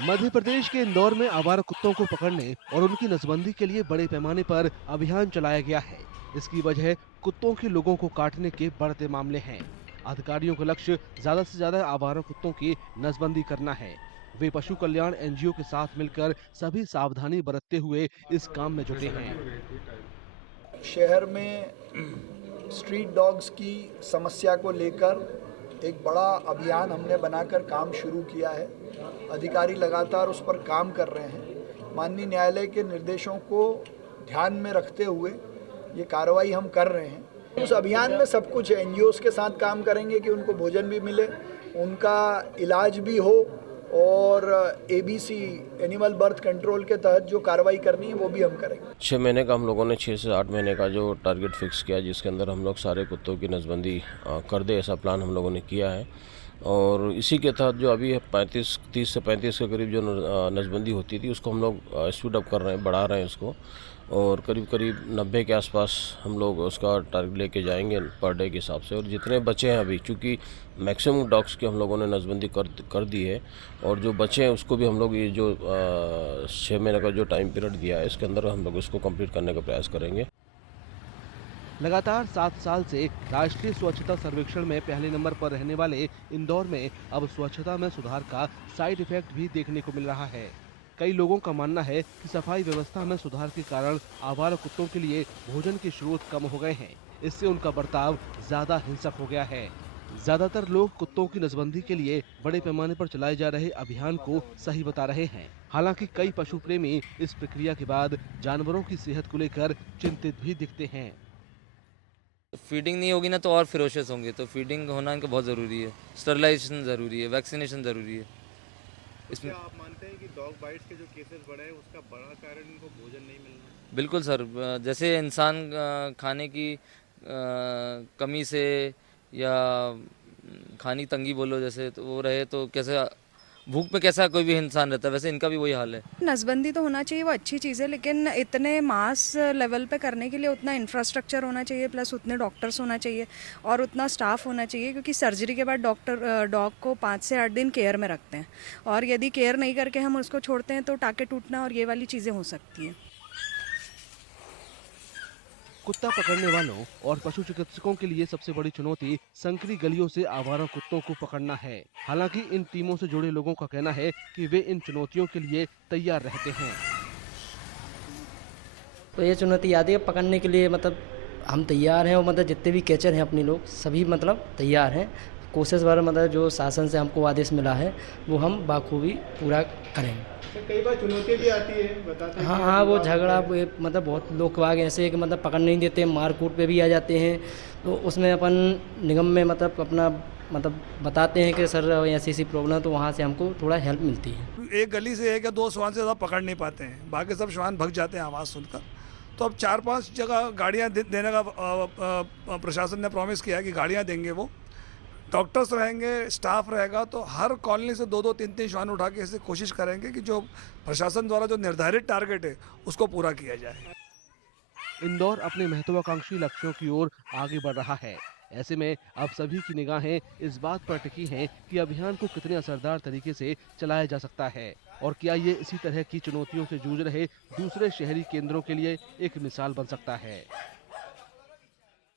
मध्य प्रदेश के इंदौर में आवारा कुत्तों को पकड़ने और उनकी नसबंदी के लिए बड़े पैमाने पर अभियान चलाया गया है। इसकी वजह कुत्तों के लोगों को काटने के बढ़ते मामले हैं। अधिकारियों का लक्ष्य ज्यादा से ज्यादा आवारा कुत्तों की नसबंदी करना है। वे पशु कल्याण एनजीओ के साथ मिलकर सभी सावधानी बरतते हुए इस काम में जुटे हैं। शहर में स्ट्रीट डॉग्स की समस्या को लेकर एक बड़ा अभियान हमने बनाकर काम शुरू किया है। अधिकारी लगातार उस पर काम कर रहे हैं। माननीय न्यायालय के निर्देशों को ध्यान में रखते हुए ये कार्रवाई हम कर रहे हैं। उस अभियान में सब कुछ है। एनजीओस के साथ काम करेंगे कि उनको भोजन भी मिले, उनका इलाज भी हो, और एबीसी एनिमल बर्थ कंट्रोल के तहत जो कार्रवाई करनी है वो भी हम करेंगे। 6 महीने का हम लोगों ने 6 से 8 महीने का जो टारगेट फिक्स किया, जिसके अंदर हम लोग सारे कुत्तों की नसबंदी कर दे, ऐसा प्लान हम लोगों ने किया है। और इसी के तहत जो अभी 30 से 35 के करीब जो नसबंदी होती थी, उसको हम लोग स्पीड अप कर रहे हैं, बढ़ा रहे हैं उसको, और करीब करीब 90 के आसपास हम लोग उसका टारगेट लेके जाएंगे पर डे के हिसाब से। और जितने बचे हैं अभी, चूँकि मैक्सिमम डॉग्स की हम लोगों ने नसबंदी कर दी है, और जो बचे हैं उसको भी हम लोग ये जो 6 महीने का जो टाइम पीरियड दिया है, इसके अंदर हम लोग इसको कंप्लीट करने का प्रयास करेंगे। लगातार 7 साल से राष्ट्रीय स्वच्छता सर्वेक्षण में पहले नंबर पर रहने वाले इंदौर में अब स्वच्छता में सुधार का साइड इफेक्ट भी देखने को मिल रहा है। कई लोगों का मानना है कि सफाई व्यवस्था में सुधार के कारण आवारा कुत्तों के लिए भोजन के स्रोत कम हो गए हैं। इससे उनका बर्ताव ज्यादा हिंसक हो गया है। ज्यादातर लोग कुत्तों की नसबंदी के लिए बड़े पैमाने पर चलाए जा रहे अभियान को सही बता रहे हैं। हालांकि कई पशु प्रेमी इस प्रक्रिया के बाद जानवरों की सेहत को लेकर चिंतित भी दिखते हैं। फीडिंग नहीं होगी ना तो और फिरोशियस होंगे, तो फीडिंग होना इनका बहुत ज़रूरी है, स्टरलाइजेशन ज़रूरी है, वैक्सीनेशन ज़रूरी है। इसमें क्या आप मानते हैं कि डॉग बाइट्स के जो केसेस बढ़े हैं उसका बड़ा कारण इनको भोजन नहीं मिलना है? बिल्कुल सर, जैसे इंसान खाने की कमी से या खानी तंगी बोलो, जैसे तो वो रहे तो कैसे भूख में कैसा कोई भी इंसान रहता है, वैसे इनका भी वही हाल है। नसबंदी तो होना चाहिए, वो अच्छी चीज़ है, लेकिन इतने मास लेवल पे करने के लिए उतना इंफ्रास्ट्रक्चर होना चाहिए, प्लस उतने डॉक्टर्स होना चाहिए और उतना स्टाफ होना चाहिए, क्योंकि सर्जरी के बाद डॉक्टर डॉग को 5 से 8 दिन केयर में रखते हैं, और यदि केयर नहीं करके हम उसको छोड़ते हैं तो टाँके टूटना और ये वाली चीज़ें हो सकती हैं। कुत्ता पकड़ने वालों और पशु चिकित्सकों के लिए सबसे बड़ी चुनौती संकरी गलियों से आवारा कुत्तों को पकड़ना है। हालांकि इन टीमों से जुड़े लोगों का कहना है कि वे इन चुनौतियों के लिए तैयार रहते हैं। तो ये चुनौती आती है पकड़ने के लिए, मतलब हम तैयार हैं, और मतलब जितने भी कैचर हैं अपने लोग सभी मतलब तैयार हैं। कोशिश बार मतलब जो शासन से हमको आदेश मिला है वो हम बाखूबी पूरा करेंगे। कई बार चुनौती भी आती है, बताते हैं। हाँ, वो झगड़ा मतलब बहुत लोग बाग ऐसे कि मतलब पकड़ नहीं देते, मारकूट पे भी आ जाते हैं। तो उसमें अपन निगम में मतलब अपना मतलब बताते हैं कि सर ऐसी ऐसी प्रॉब्लम है, तो वहाँ से हमको थोड़ा हेल्प मिलती है। एक गली से 1 या 2 श्वान से ज़्यादा पकड़ नहीं पाते हैं, बाकी सब श्वान भग जाते हैं आवाज़ सुनकर। तो अब 4-5 जगह गाड़ियाँ देने का प्रशासन ने प्रॉमिस किया है कि गाड़ियाँ देंगे। वो डॉक्टर्स रहेंगे, स्टाफ रहेगा, तो हर कॉलोनी से 2-2, 3-3 श्वान उठा के ऐसे कोशिश करेंगे कि जो प्रशासन द्वारा जो निर्धारित टारगेट है उसको पूरा किया जाए। इंदौर अपने महत्वाकांक्षी लक्ष्यों की ओर आगे बढ़ रहा है। ऐसे में अब सभी की निगाहें इस बात पर टिकी हैं कि अभियान को कितने असरदार तरीके से चलाया जा सकता है, और क्या ये इसी तरह की चुनौतियों से जूझ रहे दूसरे शहरी केंद्रों के लिए एक मिसाल बन सकता है।